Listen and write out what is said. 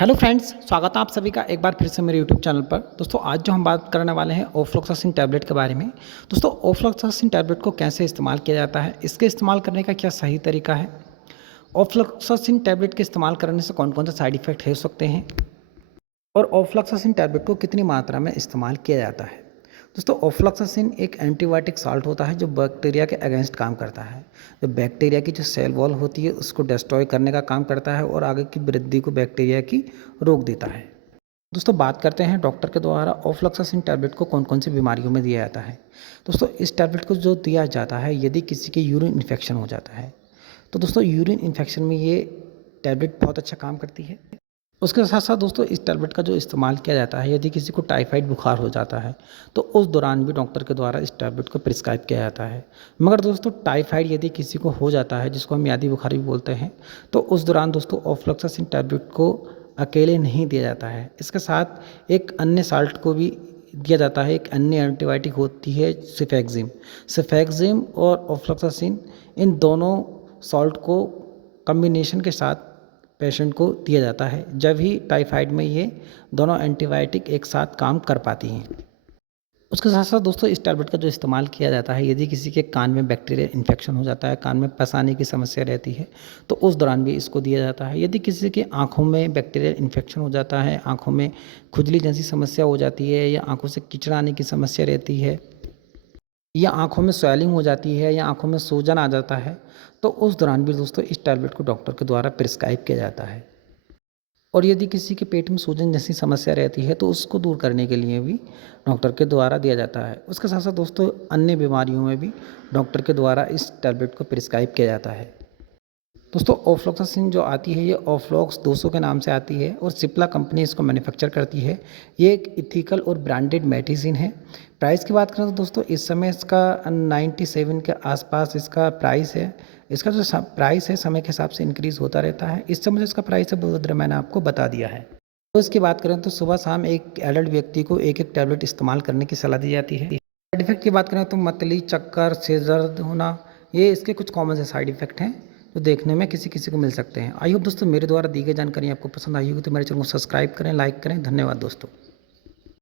Hello friends, स्वागत है आप सभी का एक बार फिर से मेरे यूट्यूब चैनल पर। दोस्तों आज जो हम बात करने वाले हैं ओफ्लोक्सासिन टैबलेट के बारे में। दोस्तों ओफ्लोक्सासिन टैबलेट को कैसे इस्तेमाल किया जाता है, इसके इस्तेमाल करने का क्या सही तरीका है, ओफ्लोक्सासिन टैबलेट के इस्तेमाल करने से कौन कौन से साइड इफ़ेक्ट हो सकते हैं और ओफ्लोक्सासिन टैबलेट को कितनी मात्रा में इस्तेमाल किया जाता है। दोस्तों ओफ्लोक्सासिन एक एंटीबायोटिक साल्ट होता है जो बैक्टीरिया के अगेंस्ट काम करता है। जो बैक्टीरिया की जो सेल वॉल होती है उसको डिस्ट्रॉय करने का काम करता है और आगे की वृद्धि को बैक्टीरिया की रोक देता है। दोस्तों बात करते हैं डॉक्टर के द्वारा ओफ्लोक्सासिन टैबलेट को कौन कौन सी बीमारियों में दिया जाता है। दोस्तों इस टैबलेट को जो दिया जाता है यदि किसी के यूरिन इन्फेक्शन हो जाता है तो दोस्तों यूरिन इन्फेक्शन में ये टैबलेट बहुत अच्छा काम करती है। उसके साथ साथ दोस्तों इस टैबलेट का जो इस्तेमाल किया जाता है यदि किसी को टाइफाइड बुखार हो जाता है तो उस दौरान भी डॉक्टर के द्वारा इस टैबलेट को प्रिस्क्राइब किया जाता है। मगर दोस्तों टाइफाइड यदि किसी को हो जाता है जिसको हम यादी बुखार भी बोलते हैं तो उस दौरान दोस्तों ओफ्लोक्सासिन टैबलेट को अकेले नहीं दिया जाता है, इसके साथ एक अन्य साल्ट को भी दिया जाता है। एक अन्य एंटीबायोटिक होती है सिफेक्जिम। सिफेक्जिम और ओफ्लोक्सासिन इन दोनों सॉल्ट को कॉम्बिनेशन के साथ पेशेंट को दिया जाता है, जब ही टाइफाइड में ये दोनों एंटीबायोटिक एक साथ काम कर पाती हैं। उसके साथ साथ दोस्तों इस टैबलेट का जो इस्तेमाल किया जाता है यदि किसी के कान में बैक्टीरियल इन्फेक्शन हो जाता है, कान में पसाने की समस्या रहती है तो उस दौरान भी इसको दिया जाता है। यदि किसी के आँखों में बैक्टीरियल इन्फेक्शन हो जाता है, आँखों में खुजली जैसी समस्या हो जाती है या आँखों से कीचड़ आने की समस्या रहती है या आँखों में स्वेलिंग हो जाती है या आँखों में सूजन आ जाता है तो उस दौरान भी दोस्तों इस टैबलेट को डॉक्टर के द्वारा प्रिस्क्राइब किया जाता है। और यदि किसी के पेट में सूजन जैसी समस्या रहती है तो उसको दूर करने के लिए भी डॉक्टर के द्वारा दिया जाता है। उसके साथ साथ दोस्तों अन्य बीमारियों में भी डॉक्टर के द्वारा इस टैबलेट को प्रिस्क्राइब किया जाता है। दोस्तों ओफ्लोक्सासिन जो आती है ये ओफ्लॉक्स 200 के नाम से आती है और सिप्ला कंपनी इसको मैन्युफैक्चर करती है। ये एक इथिकल और ब्रांडेड मेडिसिन है। प्राइस की बात करें तो दोस्तों इस समय इसका 97 के आसपास इसका प्राइस है। इसका जो प्राइस है समय के हिसाब से इंक्रीज़ होता रहता है। इस समय जो इसका प्राइस है वो मैंने आपको बता दिया है। तो इसकी बात करें तो सुबह शाम एक एडल्ट व्यक्ति को एक एक टैबलेट इस्तेमाल करने की सलाह दी जाती है। साइड इफेक्ट की बात करें तो मतली, चक्कर, सिर दर्द होना, ये इसके कुछ कॉमन से साइड इफेक्ट हैं जो देखने में किसी किसी को मिल सकते हैं। आई होप दोस्तों मेरे द्वारा दी गई जानकारी आपको पसंद आई होगी तो मेरे चैनल को सब्सक्राइब करें, लाइक करें। धन्यवाद दोस्तों।